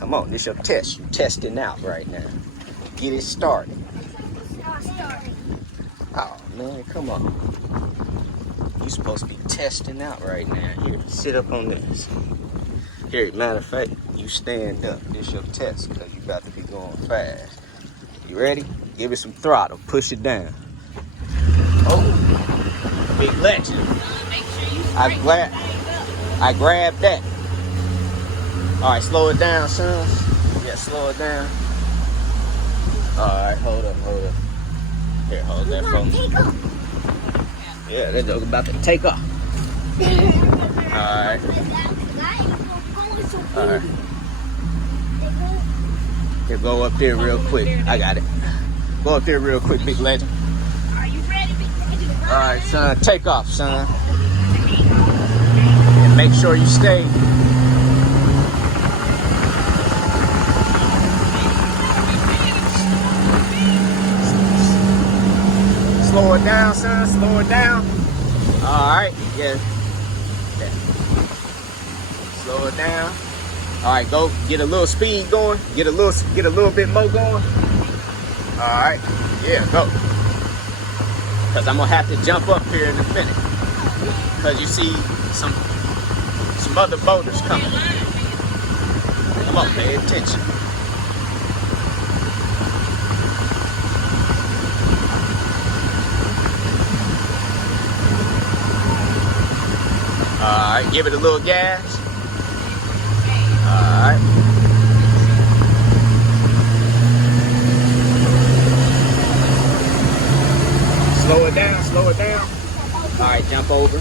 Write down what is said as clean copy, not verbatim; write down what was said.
Come on, this your test. You testing out right now. Get it started. Oh man, come on. You supposed to be testing out right now. Here, sit up on this. Here, matter of fact, you stand up. This your test because you about to be going fast. You ready? Give it some throttle. Push it down. Oh, big legend. I grabbed that. All right, slow it down, son. Yeah, slow it down. All right, hold up. Here, hold that for me. Yeah, that dog's about to take off. All right. All right. Here, go up there real quick. I got it. Go up there real quick, big legend. Are you ready, big legend? All right, son. Take off, son. And make sure you stay. Slow it down, son. Slow it down. All right. Yeah. Slow it down. All right, go get a little speed going. Get a little bit more going. All right. Yeah, go. Cause I'm gonna have to jump up here in a minute. Cause you see some other boaters coming. Come on, pay attention. All right, give it a little gas. All right. Slow it down. All right, jump over.